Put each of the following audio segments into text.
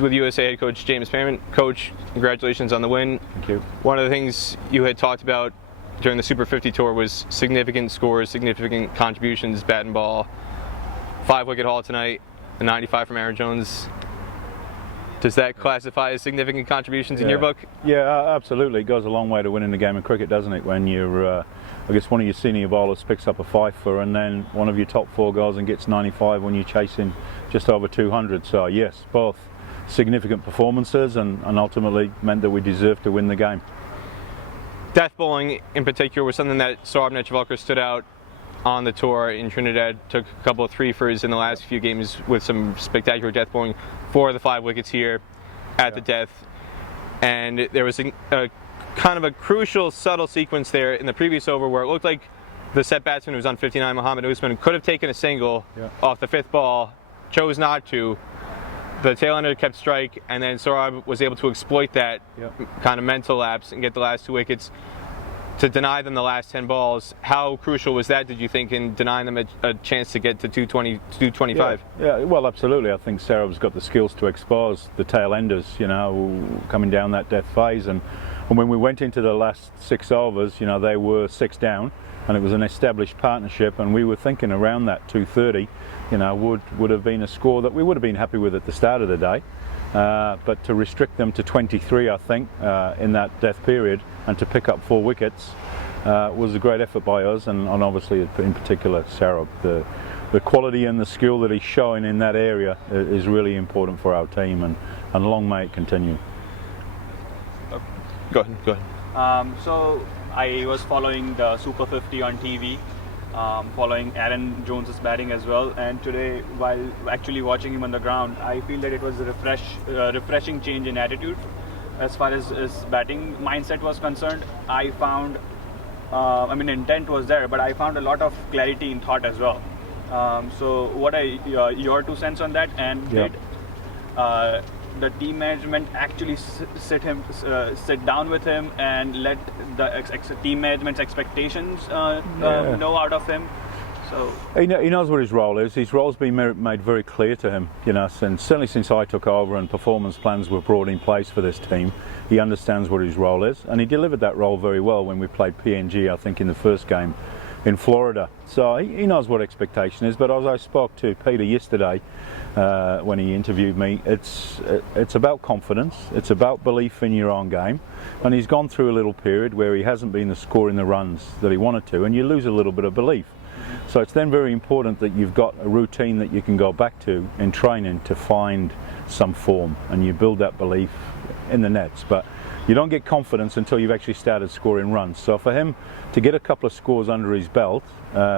with USA head coach James Pamment. Coach, congratulations on the win. Thank you. One of the things you had talked about during the Super 50 tour was significant scores, significant contributions, bat and ball. 5-wicket haul tonight, a 95 from Aaron Jones. Does that classify as significant contributions in your book? Yeah, absolutely. It goes a long way to winning the game of cricket, doesn't it? When you're, I guess one of your senior bowlers picks up a fifer and then one of your top 4 goes and gets 95 when you're chasing just over 200. So yes, both significant performances and ultimately meant that we deserved to win the game. Death bowling in particular was something that Saurabh Netravalkar stood out on the tour in Trinidad, took a couple of 3-fers in the last few games with some spectacular death bowling for the 5 wickets here at the death. And there was a kind of a crucial, subtle sequence there in the previous over where it looked like the set batsman who was on 59, Mohammed Usman, could have taken a single off the 5th ball, chose not to. The tail ender kept strike, and then Saurabh was able to exploit that kind of mental lapse and get the last 2 wickets to deny them the last 10 balls. How crucial was that, did you think, in denying them a chance to get to 220, 225? Yeah, well, absolutely. I think Saurabh's got the skills to expose the tail enders, you know, coming down that death phase. And when we went into the last 6 overs, you know, they were 6 down, and it was an established partnership, and we were thinking around that 230, you know, would have been a score that we would have been happy with at the start of the day. But to restrict them to 23, I think, in that death period, and to pick up 4 wickets was a great effort by us, and obviously in particular Saurabh. The quality and the skill that he's showing in that area is really important for our team, and long may it continue. Go ahead. So I was following the Super 50 on TV, following Aaron Jones's batting as well, and today, while actually watching him on the ground, I feel that it was a refreshing change in attitude as far as his batting mindset was concerned. I found, I mean, intent was there, but I found a lot of clarity in thought as well. So what are your 2 cents on that? And did the team management actually sit down with him and let the team management's expectations know out of him? So he knows what his role is. His role's been made very clear to him, you know, and certainly since I took over and performance plans were brought in place for this team, he understands what his role is, and he delivered that role very well when we played PNG, I think, in the first game in Florida. So he knows what expectation is. But as I spoke to Peter yesterday when he interviewed me, it's about confidence, it's about belief in your own game, and he's gone through a little period where he hasn't been scoring the runs that he wanted to, and you lose a little bit of belief. So it's then very important that you've got a routine that you can go back to in training to find some form, and you build that belief in the nets. But you don't get confidence until you've actually started scoring runs. So for him to get a couple of scores under his belt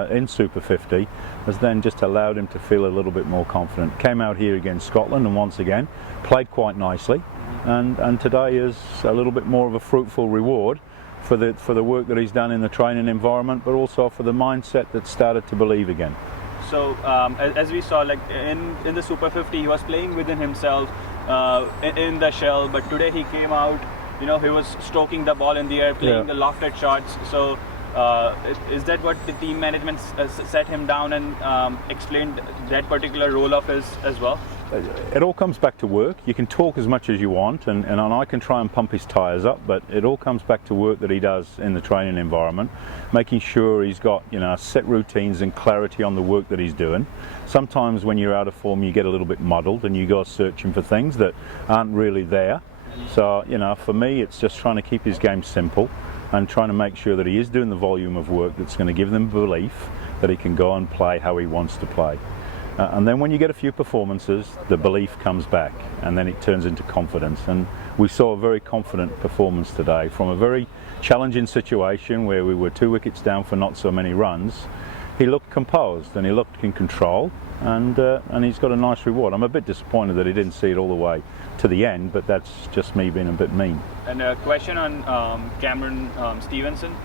in Super 50 has then just allowed him to feel a little bit more confident. Came out here against Scotland and once again played quite nicely, and today is a little bit more of a fruitful reward for the work that he's done in the training environment, but also for the mindset that started to believe again. So as we saw, like in the Super 50, he was playing within himself in the shell, but today he came out, you know, he was stroking the ball in the air, playing the lofted shots. So is that what the team management set him down and explained that particular role of his as well? It all comes back to work. You can talk as much as you want, and I can try and pump his tyres up, but it all comes back to work that he does in the training environment, making sure he's got, you know, set routines and clarity on the work that he's doing. Sometimes when you're out of form, you get a little bit muddled and you go searching for things that aren't really there. So, you know, for me, it's just trying to keep his game simple and trying to make sure that he is doing the volume of work that's going to give them belief that he can go and play how he wants to play. And then when you get a few performances, the belief comes back, and then it turns into confidence. And we saw a very confident performance today from a very challenging situation where we were 2 wickets down for not so many runs. He looked composed and he looked in control, and he's got a nice reward. I'm a bit disappointed that he didn't see it all the way to the end, but that's just me being a bit mean. And a question on Cameron Stevenson.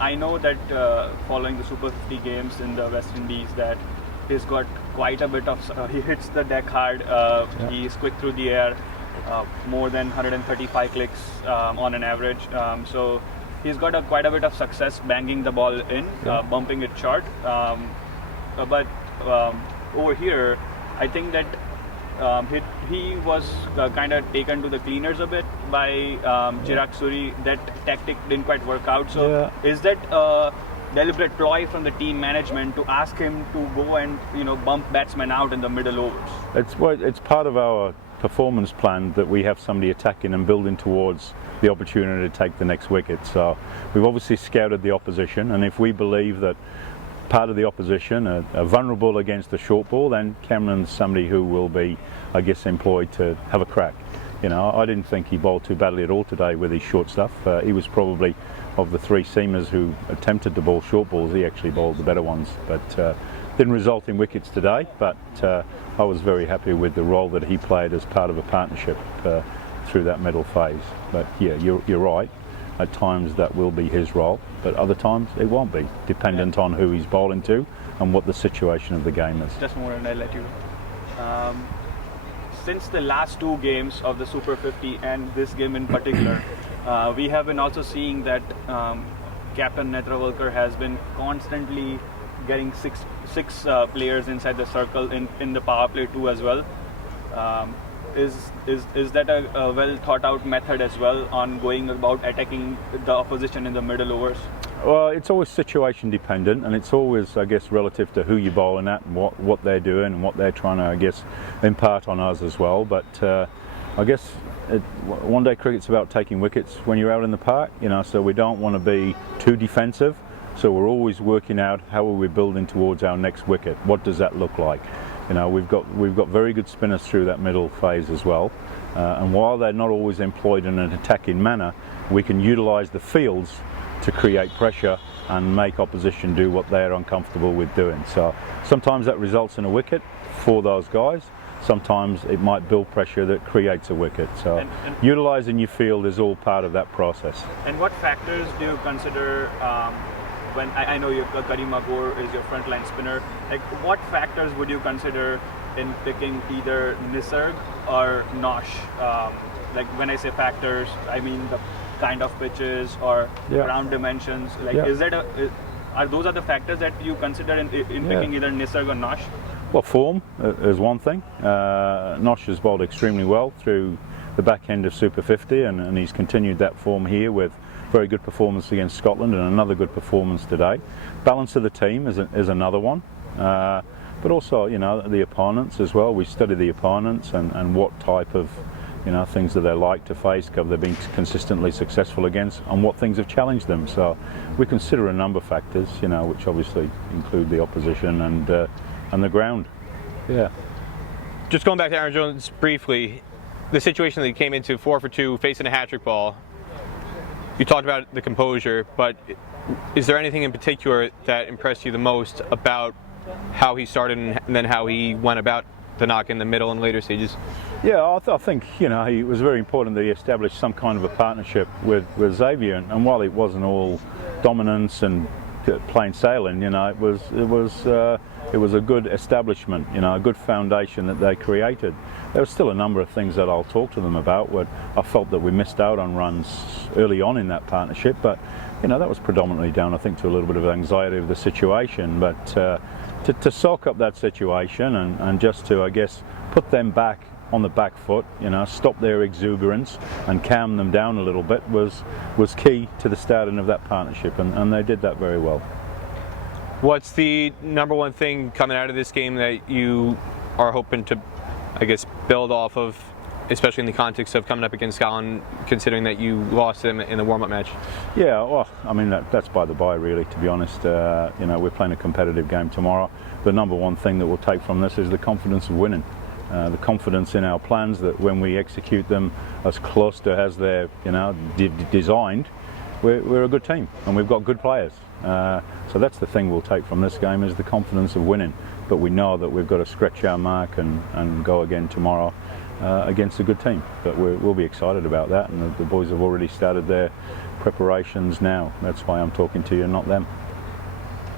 I know that following the Super 50 games in the West Indies that he's got quite a bit of, he hits the deck hard, he's quick through the air, more than 135 clicks on an average. So he's got quite a bit of success banging the ball in, bumping it short. But over here, I think that he was kind of taken to the cleaners a bit by Chirag Suri. That tactic didn't quite work out. So is that a deliberate ploy from the team management to ask him to go and bump batsmen out in the middle overs? It's part of our performance plan that we have somebody attacking and building towards the opportunity to take the next wicket. So we've obviously scouted the opposition, and if we believe that part of the opposition are vulnerable against the short ball, then Cameron's somebody who will be, I guess, employed to have a crack. I didn't think he bowled too badly at all today with his short stuff. He was probably, of the three seamers who attempted to bowl short balls, he actually bowled the better ones, but didn't result in wickets today. But I was very happy with the role that he played as part of a partnership through that middle phase. But yeah, you're right. At times that will be his role, but other times it won't be, dependent on who he's bowling to and what the situation of the game is. Just more and I'll let you. Since the last two games of the Super 50 and this game in particular, we have been also seeing that Captain Netravalkar has been constantly getting six players inside the circle in the power play too as well. Is that a well thought out method as well on going about attacking the opposition in the middle overs? Well, it's always situation dependent, and it's always, I guess, relative to who you're bowling at and what they're doing and what they're trying to, I guess, impart on us as well. But I guess one day cricket's about taking wickets when you're out in the park, so we don't want to be too defensive. So we're always working out how are we building towards our next wicket. What does that look like? We've got very good spinners through that middle phase as well, and while they're not always employed in an attacking manner, we can utilise the fields to create pressure and make opposition do what they're uncomfortable with doing. So sometimes that results in a wicket for those guys. Sometimes it might build pressure that creates a wicket. So utilising your field is all part of that process. And what factors do you consider? When I know Karim Agor is your frontline spinner, like what factors would you consider in picking either Nisarg or Nosh? Like when I say factors, I mean the kind of pitches or ground dimensions. Like are those the factors that you consider in picking either Nisarg or Nosh? Well, form is one thing. Nosh has bowled extremely well through the back end of Super 50, and he's continued that form here with very good performance against Scotland and another good performance today. Balance of the team is another one, but also the opponents as well. We study the opponents and what type of things that they like to face, they've been consistently successful against, and what things have challenged them. So we consider a number of factors, which obviously include the opposition and the ground. Yeah. Just going back to Aaron Jones briefly, the situation that he came into 4 for 2, facing a hat-trick ball. You talked about the composure, but is there anything in particular that impressed you the most about how he started and then how he went about the knock in the middle and later stages? Yeah, I think it was very important that he established some kind of a partnership with Xavier, and while it wasn't all dominance and plain sailing, it was a good establishment, a good foundation that they created. There were still a number of things that I'll talk to them about where I felt that we missed out on runs early on in that partnership, but that was predominantly down, I think, to a little bit of anxiety of the situation. But to soak up that situation and just to, I guess, put them back on the back foot, stop their exuberance and calm them down a little bit was key to the starting of that partnership, and they did that very well. What's the number one thing coming out of this game that you are hoping to, I guess, build off of, especially in the context of coming up against Scotland, considering that you lost them in the warm-up match? Yeah, well, I mean, that's by the by, really, to be honest. We're playing a competitive game tomorrow. The number one thing that we'll take from this is the confidence of winning. The confidence in our plans that when we execute them as close to as they're designed, we're a good team and we've got good players. So that's the thing we'll take from this game, is the confidence of winning. But we know that we've got to stretch our mark and go again tomorrow against a good team. But we'll be excited about that, and the boys have already started their preparations now. That's why I'm talking to you, not them.